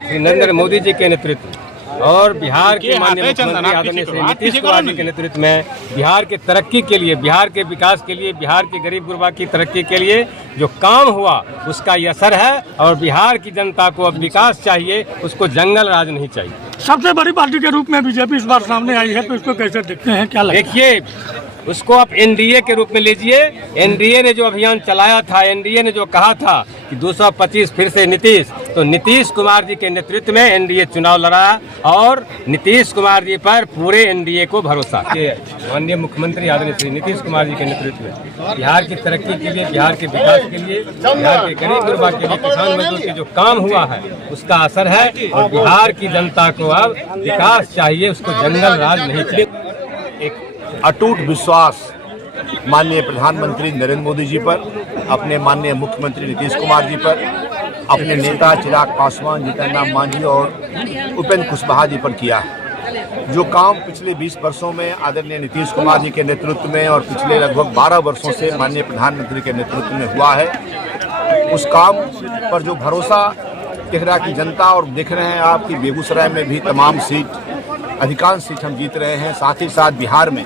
श्री नरेंद्र मोदी जी के नेतृत्व और बिहार के माननीय मुख्यमंत्री आदरणीय श्री नीतीश कुमार जी के नेतृत्व में बिहार के तरक्की के लिए, बिहार के विकास के लिए, बिहार के गरीब गुरबा की तरक्की के लिए जो काम हुआ उसका ये असर है। और बिहार की जनता को अब विकास चाहिए, उसको जंगल राज नहीं चाहिए। सबसे बड़ी पार्टी के रूप में बीजेपी इस बार सामने आई है, तो इसको कैसे देखते हैं, क्या लगता है? देखिए, उसको आप एनडीए के रूप में लीजिए। एनडीए ने जो अभियान चलाया था, एनडीए ने जो कहा था कि 225 फिर से नीतीश, तो नीतीश कुमार जी के नेतृत्व में एनडीए चुनाव लड़ा और नीतीश कुमार जी पर पूरे एनडीए को भरोसा। माननीय मुख्यमंत्री आदरणीय श्री नीतीश कुमार जी के नेतृत्व में बिहार की तरक्की के लिए, बिहार के विकास के लिए, बिहार के गरीब गुरबा के लिए, किसान मजदूर के जो काम हुआ है उसका असर है। और बिहार की जनता को अब विकास चाहिए, उसको जंगल राज नहीं चाहिए। एक अटूट विश्वास माननीय प्रधानमंत्री नरेंद्र मोदी जी पर, अपने माननीय मुख्यमंत्री नीतीश कुमार जी पर, अपने नेता चिराग पासवान, जीतन राम मांझी और उपेंद्र कुशवाहा जी पर किया है। जो काम पिछले 20 वर्षों में आदरणीय नीतीश कुमार जी के नेतृत्व में और पिछले लगभग 12 वर्षों से माननीय प्रधानमंत्री के नेतृत्व में हुआ है, उस काम पर जो भरोसा तेघड़ा की जनता, और देख रहे हैं आपकी बेगूसराय में भी तमाम सीट, अधिकांश सीट हम जीत रहे हैं। साथ ही साथ बिहार में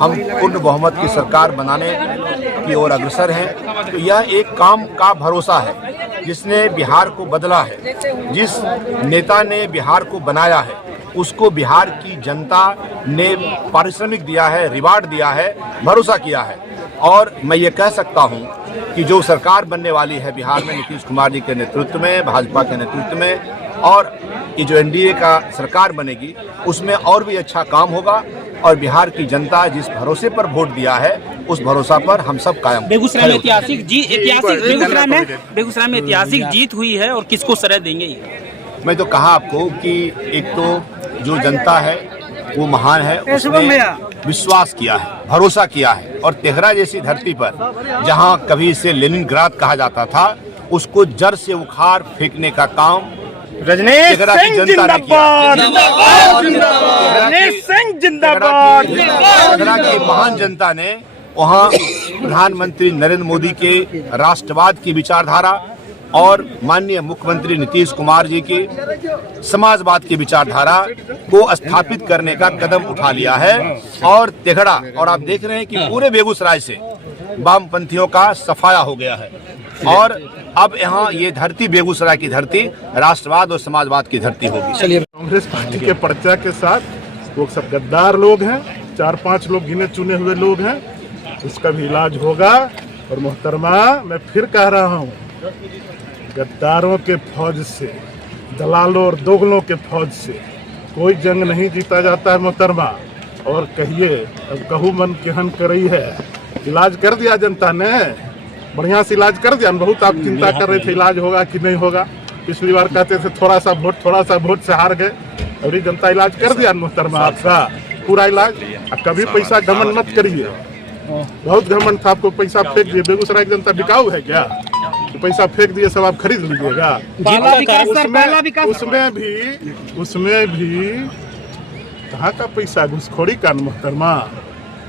हम पूर्ण बहुमत की सरकार बनाने की ओर अग्रसर हैं। तो यह एक काम का भरोसा है जिसने बिहार को बदला है। जिस नेता ने बिहार को बनाया है उसको बिहार की जनता ने पारिश्रमिक दिया है, रिवार्ड दिया है, भरोसा किया है। और मैं ये कह सकता हूँ कि जो सरकार बनने वाली है बिहार में नीतीश कुमार जी के नेतृत्व में, भाजपा के नेतृत्व में, और ये जो एनडीए का सरकार बनेगी उसमें और भी अच्छा काम होगा। और बिहार की जनता जिस भरोसे पर वोट दिया है उस भरोसा पर हम सब कायम। बेगूसराय में ऐतिहासिक जीत हुई है और किसको श्रेय देंगे? मैं तो कहा आपको कि एक तो जो जनता है वो महान है, उसने विश्वास किया है, भरोसा किया है। और तेघड़ा जैसी धरती पर जहां कभी इसे लेनिनग्राद कहा जाता था, उसको जड़ से उखाड़ फेंकने का काम रजनीश सिंह जिंदाबाद, रजनीश सिंह जिंदाबाद। तेघड़ा की महान जनता ने वहाँ प्रधानमंत्री नरेंद्र मोदी के राष्ट्रवाद की विचारधारा और माननीय मुख्यमंत्री नीतीश कुमार जी की समाजवाद की विचारधारा को स्थापित करने का कदम उठा लिया है। और तेघड़ा, और आप देख रहे हैं कि पूरे बेगूसराय से वामपंथियों का सफाया हो गया है। और अब यहाँ ये धरती, बेगूसराय की धरती, राष्ट्रवाद और समाजवाद की धरती होगी। चलिए, कांग्रेस पार्टी के पर्चा के साथ वो सब गद्दार लोग हैं, 4-5 लोग गिने चुने हुए लोग हैं, उसका भी इलाज होगा। और मोहतरमा, मैं फिर कह रहा हूँ, गद्दारों के फौज से, दलालों और दोगलों के फौज से कोई जंग नहीं जीता जाता है मोहतरमा। और कहिए, अब कहू मन केहन करई है, इलाज कर दिया जनता ने, बढ़िया से इलाज कर दिया। बहुत आप चिंता कर रहे थे इलाज होगा कि नहीं होगा। पिछली बार कहते थे थोड़ा सा वोट से हार गए, अभी जनता इलाज कर दिया मोहतरमा आपका पूरा इलाज। कभी पैसा घमंड मत करिए, बहुत घमंड था, आपको पैसा फेंक दिए। बेगूसराय की जनता बिकाऊ है क्या? तो पैसा फेंक दिए, सब आप खरीद लीजिएगा। उसमें भी कहाँ का पैसा? घुसखोरी का मोहतरमा।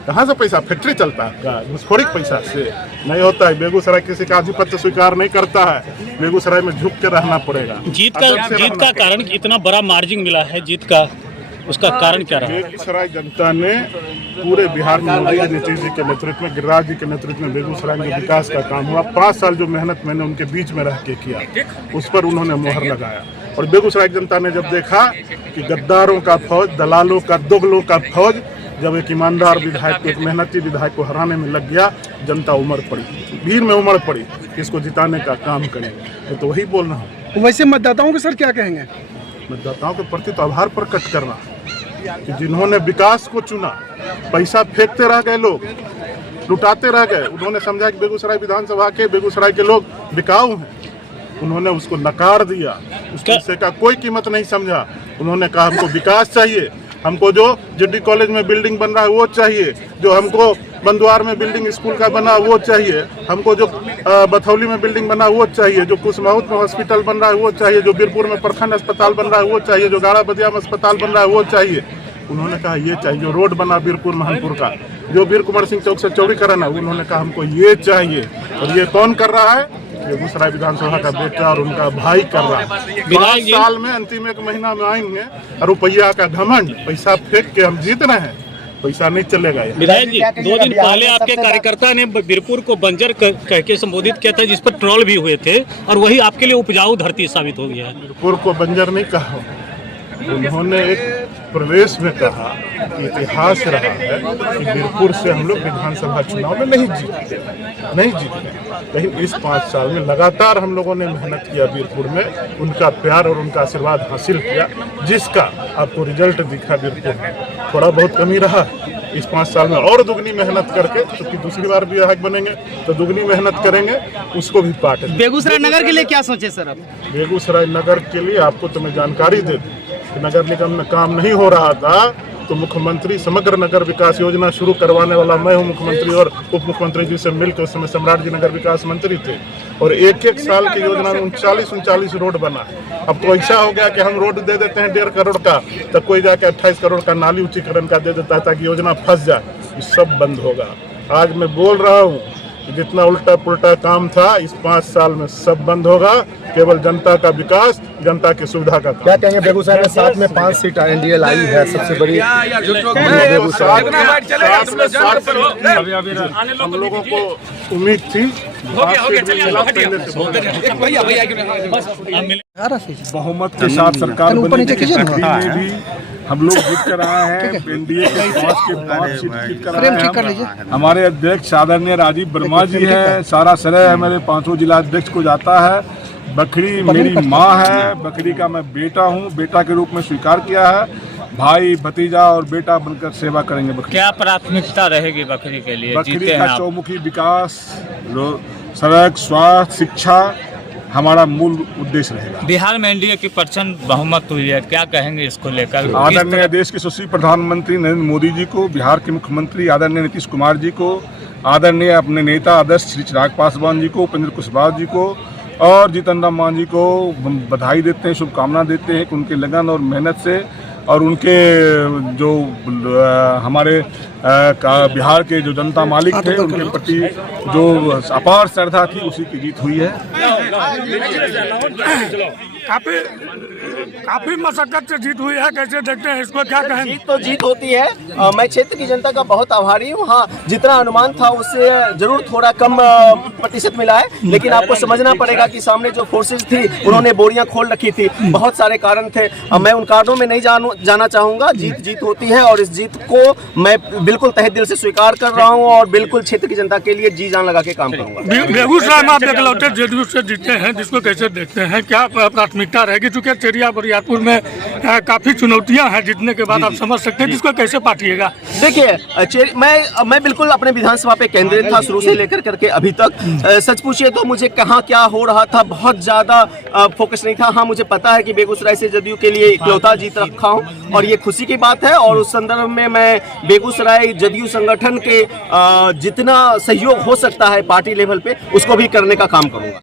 कहाँ से पैसा? फैक्ट्री चलता है घुसखोरी के पैसा से? नहीं होता है। बेगूसराय किसी का आधिपत्य स्वीकार नहीं करता है। बेगूसराय में झुक के रहना पड़ेगा। जीत का कारण इतना बड़ा मार्जिन मिला है जीत का, उसका कारण क्या रहा? बेगूसराय जनता ने पूरे बिहार में मोदी नीतीश जी के नेतृत्व में, गिरिराज जी के नेतृत्व में बेगूसराय में विकास का काम हुआ। 5 साल जो मेहनत मैंने उनके बीच में रह के किया, उस पर उन्होंने मोहर लगाया। और बेगूसराय जनता ने जब देखा कि गद्दारों का फौज, दलालों का, दोगलों का फौज जब एक ईमानदार विधायक को, एक मेहनती विधायक को हराने में लग गया, जनता उमड़ पड़ी, भीड़ में उमड़ पड़ी कि इसको जिताने का काम करेंगे। तो वही बोल रहा हूँ। वैसे मतदाताओं के सर क्या कहेंगे? मतदाताओं के प्रति तो आभार प्रकट करना कि जिन्होंने विकास को चुना, पैसा फेंकते रह गए लोग, लुटाते रह गए। उन्होंने समझा कि बेगूसराय विधानसभा के, बेगूसराय के लोग बिकाऊ हैं, उन्होंने उसको नकार दिया। उस पैसे का कोई कीमत नहीं समझा। उन्होंने कहा हमको विकास चाहिए, हमको जो जेडी कॉलेज में बिल्डिंग बन रहा है वो चाहिए, जो हमको बंदुआर में बिल्डिंग स्कूल का बना वो चाहिए, हमको जो बथौली में बिल्डिंग बना वो चाहिए, जो कुशमाउत में हॉस्पिटल बन रहा है वो चाहिए, जो बीरपुर में प्रखंड अस्पताल बन रहा है वो चाहिए, जो गाड़ा बदिया में अस्पताल बन रहा है वो चाहिए। उन्होंने कहा ये चाहिए। जो रोड बना बीरपुर महनपुर का, जो वीर कुंवर सिंह चौक से चौड़ीकरण है, उन्होंने कहा हमको ये चाहिए। और ये कौन कर रहा है? बेगूसराय विधानसभा का बेटा और उनका भाई कर रहा है। 5 साल में अंतिम 1 महीना में आएंगे और रुपया का घमंड, पैसा फेंक के हम जीत रहे हैं, पैसा नहीं चलेगा। विधायक जी, 2 दिन पहले आपके कार्यकर्ता ने बीरपुर को बंजर कह के संबोधित किया था, जिस पर ट्रोल भी हुए थे, और वही आपके लिए उपजाऊ धरती साबित हो गया है। बीरपुर को बंजर नहीं कहा, उन्होंने एक प्रदेश में कहा कि इतिहास रहा है कि बीरपुर से हम लोग विधानसभा चुनाव में नहीं जीते। लेकिन इस 5 साल में लगातार हम लोगों ने मेहनत किया, बीरपुर में उनका प्यार और उनका आशीर्वाद हासिल किया, जिसका आपको रिजल्ट दिखा। बीरपुर में थोड़ा बहुत कमी रहा, इस 5 साल में और दुगनी मेहनत करके, क्योंकि दूसरी बार विधायक बनेंगे तो दुगनी मेहनत करेंगे, उसको भी पार्ट। बेगूसराय नगर के लिए क्या सोचे सर आप? बेगूसराय नगर के लिए आपको तो मैं जानकारी दे दूं कि नगर निगम में काम नहीं हो रहा था तो मुख्यमंत्री समग्र नगर विकास योजना शुरू करवाने वाला मैं हूं। मुख्यमंत्री और उप मुख्यमंत्री जी से मिलकर उस समय सम्राट जी नगर विकास मंत्री थे, और एक साल की योजना में 39 रोड बना। अब तो ऐसा हो गया कि हम रोड दे देते हैं 1.5 करोड़ का, तो कोई जाके 28 करोड़ का नाली ऊंचीकरण का दे देता है ताकि योजना फंस जाए। ये सब बंद होगा। आज मैं बोल रहा हूँ कि जितना उल्टा पुल्टा काम था इस 5 साल में सब बंद होगा। केवल जनता का विकास, जनता की सुविधा का काम। क्या कहेंगे बेगूसराय में 7 में 5 सीट एनडीए लाई है, सबसे बड़ी हम लोगों को उम्मीद थी। बहुमत के साथ सरकार बनी भी हम लोग जीत कर आए हैं। एनडीए के 5 सीट जीत कर आए हैं। हमारे अध्यक्ष आदरणीय राजीव वर्मा जी है। सारा श्रेय हमारे 5 जिला अध्यक्ष को जाता है। बकरी मेरी माँ है, बकरी का मैं बेटा हूँ, बेटा के रूप में स्वीकार किया है। भाई, भतीजा और बेटा बनकर सेवा करेंगे। बकरी क्या प्राथमिकता रहेगी बकरी के लिए? बकरी का चौमुखी विकास, सड़क, स्वास्थ्य, शिक्षा हमारा मूल उद्देश्य रहेगा। बिहार में एनडीए की प्रचंड बहुमत हुई है, क्या कहेंगे इसको लेकर? आदरणीय देश के यशस्वी प्रधानमंत्री नरेंद्र मोदी जी को, बिहार के मुख्यमंत्री आदरणीय नीतीश कुमार जी को, आदरणीय अपने नेता आदर्श श्री चिराग पासवान जी को, उपेंद्र कुशवाहा जी को और जीतन राम मांझी को बधाई देते हैं, शुभकामना देते हैं कि उनके लगन और मेहनत से और उनके जो हमारे बिहार के जो जनता मालिक थे उनके प्रति जो अपार श्रद्धा थी, उसी की जीत हुई है। काफी मशक्कत से जीत हुई है, कैसे देखते हैं इसको, क्या कहेंगे? जीत तो जीत होती है। मैं क्षेत्र की जनता का बहुत आभारी हूँ। हाँ, जितना अनुमान था उससे जरूर थोड़ा कम प्रतिशत मिला है, लेकिन आपको समझना पड़ेगा कि सामने जो फोर्सेज थी उन्होंने बोरियां खोल रखी थी। बहुत सारे कारण थे, मैं उन कारणों में नहीं जाना चाहूंगा। जीत होती है और इस जीत को मैं बिल्कुल तहे दिल से स्वीकार कर रहा हूँ और बिल्कुल क्षेत्र की जनता के लिए जी जान लगा के काम करूंगा। बेगूसराय में आप इकलौते जेडीयू से जीते हैं, जिसको कैसे देखते हैं, क्या प्राथमिकता रहेगी? चूंकि चेरिया बरियारपुर में काफी चुनौतियां हैं, जीतने के बाद आप समझ सकते हैं, जिसको कैसे पाटिएगा? देखिए, मैं बिल्कुल अपने विधानसभा पे केंद्रित था शुरू से लेकर करके अभी तक। सच पूछिए तो मुझे कहाँ क्या हो रहा था बहुत ज्यादा फोकस नहीं था। हाँ, मुझे पता है कि बेगूसराय से जदयू के लिए इकलौता जीत रखा हूँ और ये खुशी की बात है, और उस संदर्भ में मैं बेगूसराय जदयू संगठन के जितना सहयोग हो सकता है पार्टी लेवल पे उसको भी करने का काम करूंगा।